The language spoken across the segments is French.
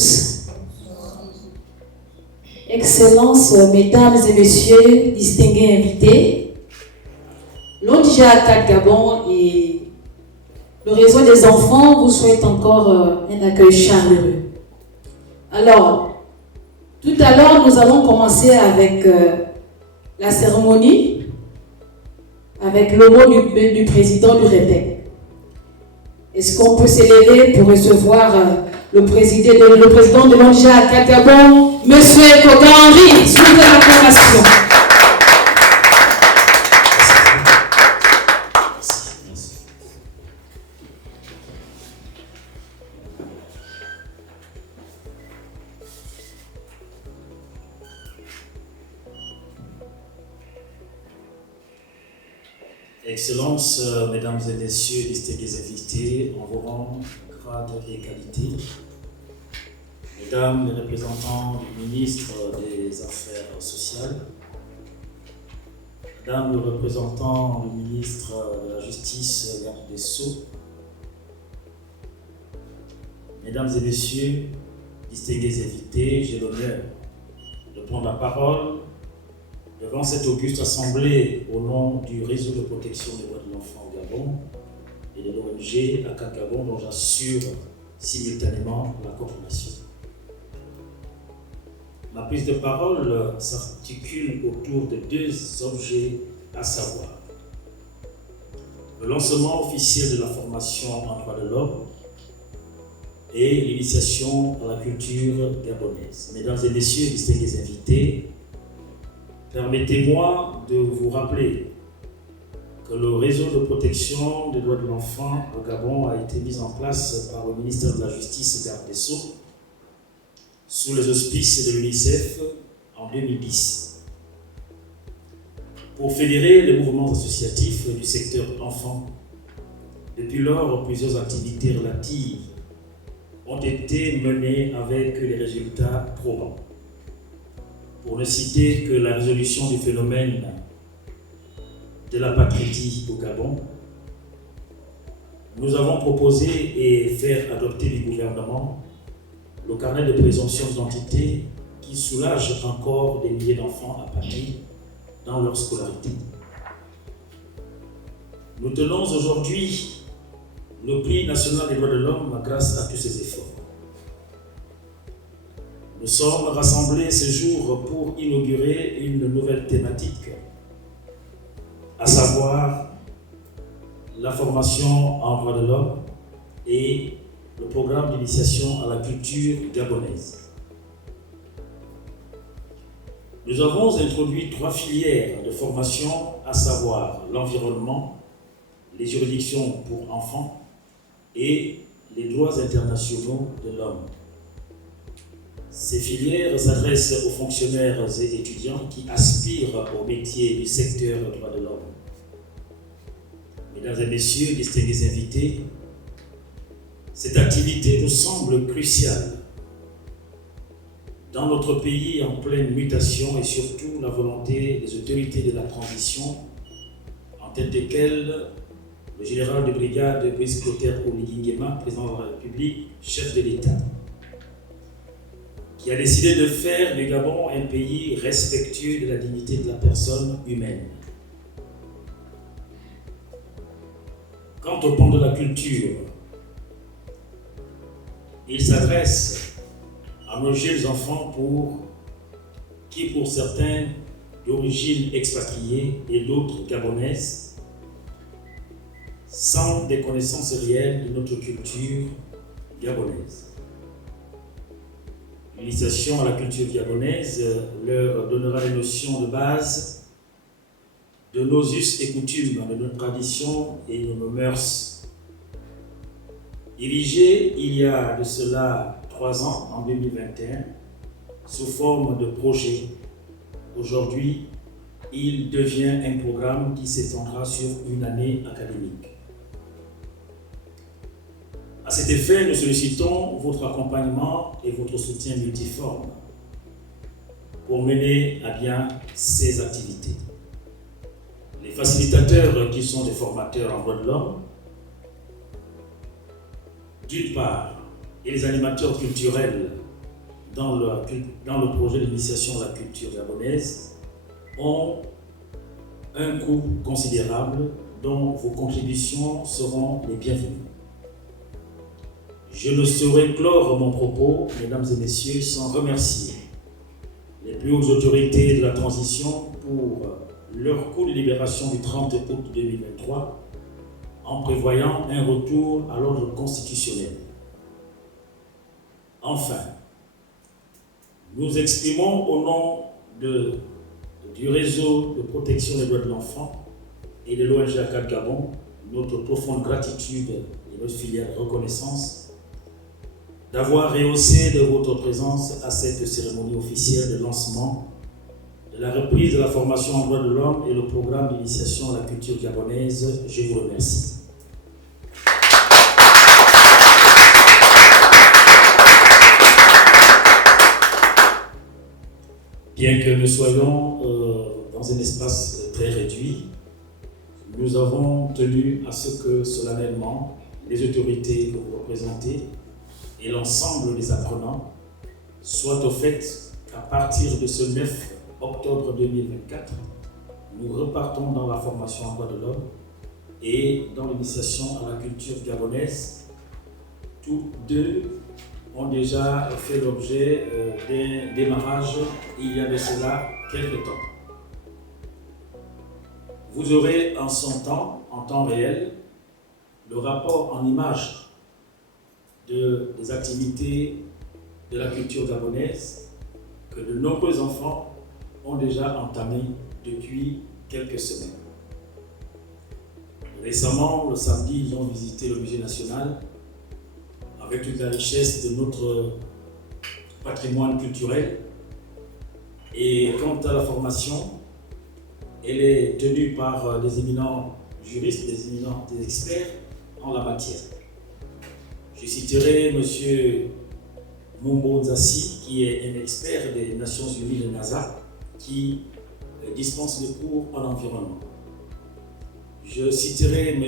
tous. Excellences, mesdames et messieurs, distingués invités, l'ONGA 4 Gabon et le réseau des enfants vous souhaitent encore un accueil chaleureux. Alors, tout à l'heure, nous allons commencer avec la cérémonie, avec le mot du président du REPEC. Est-ce qu'on peut s'élever pour recevoir le président de l'ONGA 4 Gabon, M. Koga Henri, sous l'acclamation. Excellences, mesdames et messieurs, distingués invités, en vos rangs, grades et qualités, mesdames les représentants du ministre des Affaires sociales, mesdames le représentant du ministre de la Justice, garde des Sceaux, mesdames et messieurs, distingués invités, j'ai l'honneur de prendre la parole devant cette auguste assemblée au nom du réseau de protection des droits de l'enfant au Gabon et de l'ONG ACAD Gabon dont j'assure simultanément la coordination. Ma prise de parole s'articule autour de deux objets à savoir le lancement officiel de la formation en droits de l'homme et l'initiation à la culture gabonaise. Mesdames et messieurs, distingués invités, permettez-moi de vous rappeler que le réseau de protection des droits de l'enfant au Gabon a été mis en place par le ministère de la Justice et garde des Sceaux sous les auspices de l'UNICEF en 2010 pour fédérer les mouvements associatifs du secteur enfant. Depuis lors, plusieurs activités relatives ont été menées avec les résultats probants. Pour ne citer que la résolution du phénomène de l'apatridie au Gabon, nous avons proposé et fait adopter du gouvernement le carnet de présomption d'identité qui soulage encore des milliers d'enfants apatrides dans leur scolarité. Nous tenons aujourd'hui le prix national des droits de l'homme grâce à tous ces efforts. Nous sommes rassemblés ce jour pour inaugurer une nouvelle thématique, à savoir la formation en droits de l'homme et le programme d'initiation à la culture gabonaise. Nous avons introduit 3 filières de formation, à savoir l'environnement, les juridictions pour enfants et les droits internationaux de l'homme. Ces filières s'adressent aux fonctionnaires et étudiants qui aspirent au métier du secteur des droits de l'homme. Mesdames et messieurs, distingués invités, cette activité nous semble cruciale dans notre pays en pleine mutation et surtout la volonté des autorités de la transition, en tête desquelles le général de brigade Brice Clotaire Oligui Nguema, président de la République, chef de l'État, qui a décidé de faire du Gabon un pays respectueux de la dignité de la personne humaine. Quant au pan de la culture, il s'adresse à nos jeunes enfants qui, pour certains, d'origine expatriée et d'autres gabonaises, sans des connaissances réelles de notre culture gabonaise. L'initiation à la culture gabonaise leur donnera les notions de base de nos us et coutumes, de nos traditions et de nos mœurs. Dirigé il y a de cela 3 ans, en 2021, sous forme de projet, aujourd'hui, il devient un programme qui s'étendra sur une année académique. À cet effet, nous sollicitons votre accompagnement et votre soutien multiforme pour mener à bien ces activités. Les facilitateurs qui sont des formateurs en droits de l'homme, d'une part, et les animateurs culturels dans le projet d'initiation à la culture gabonaise ont un coût considérable dont vos contributions seront les bienvenues. Je ne saurais clore mon propos, mesdames et messieurs, sans remercier les plus hautes autorités de la transition pour leur coup de libération du 30 août 2023 en prévoyant un retour à l'ordre constitutionnel. Enfin, nous exprimons au nom du réseau de protection des droits de l'enfant et de l'ONG ACAD Gabon notre profonde gratitude et notre filiale reconnaissance d'avoir rehaussé de votre présence à cette cérémonie officielle de lancement de la reprise de la formation en droits de l'homme et le programme d'initiation à la culture gabonaise. Je vous remercie. Bien que nous soyons dans un espace très réduit, nous avons tenu à ce que solennellement les autorités que vous représentez et l'ensemble des apprenants soient au fait qu'à partir de ce 9 octobre 2024, nous repartons dans la formation en droits de l'homme et dans l'initiation à la culture gabonaise. Tous deux ont déjà fait l'objet d'un démarrage il y a de cela quelques temps. Vous aurez en son temps, en temps réel, le rapport en images des activités de la culture gabonaise que de nombreux enfants ont déjà entamé depuis quelques semaines. Récemment, le samedi, ils ont visité le musée national avec toute la richesse de notre patrimoine culturel. Et quant à la formation, elle est tenue par des éminents juristes, des experts en la matière. Je citerai M. Mumbo Nzassi, qui est un expert des Nations Unies de NASA, qui dispense des cours en environnement. Je citerai M.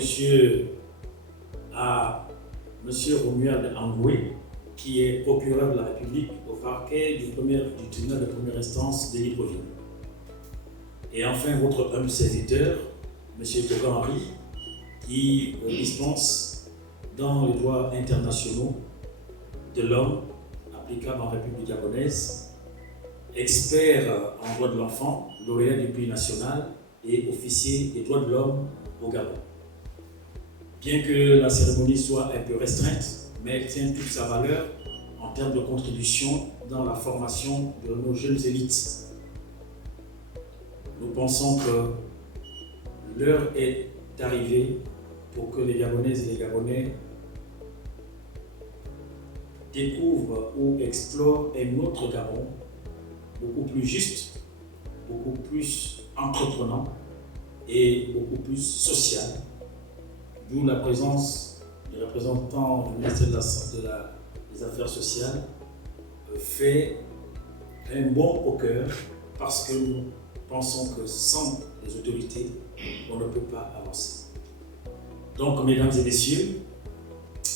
Romuald Angoué, qui est procureur de la République au parquet du tribunal de première instance de Libreville. Et enfin, votre humble serviteur, M. Toga Henry, qui dispense dans les droits internationaux de l'homme applicables en République gabonaise, expert en droits de l'enfant, lauréat du prix national et officier des droits de l'homme au Gabon. Bien que la cérémonie soit un peu restreinte, mais elle tient toute sa valeur en termes de contribution dans la formation de nos jeunes élites. Nous pensons que l'heure est arrivée pour que les Gabonaises et les Gabonais découvrent ou explorent un autre Gabon beaucoup plus juste, beaucoup plus entreprenant et beaucoup plus social. D'où la présence des représentants du ministère des Affaires sociales fait un bon au cœur parce que nous pensons que sans les autorités, on ne peut pas avancer. Donc, mesdames et messieurs,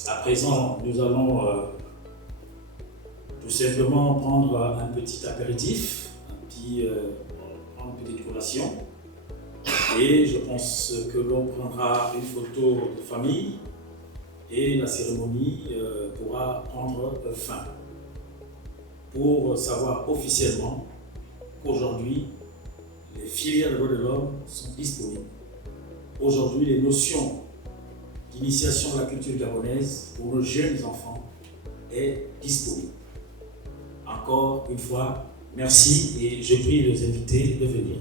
à présent, nous allons tout simplement prendre un petit apéritif, une petite collation. Et je pense que l'on prendra une photo de famille et la cérémonie pourra prendre fin. Pour savoir officiellement qu'aujourd'hui, les filières de droits de l'homme sont disponibles. Aujourd'hui, les notions d'initiation à la culture gabonaise pour nos jeunes enfants est disponible. Encore une fois, merci et je prie les invités de venir.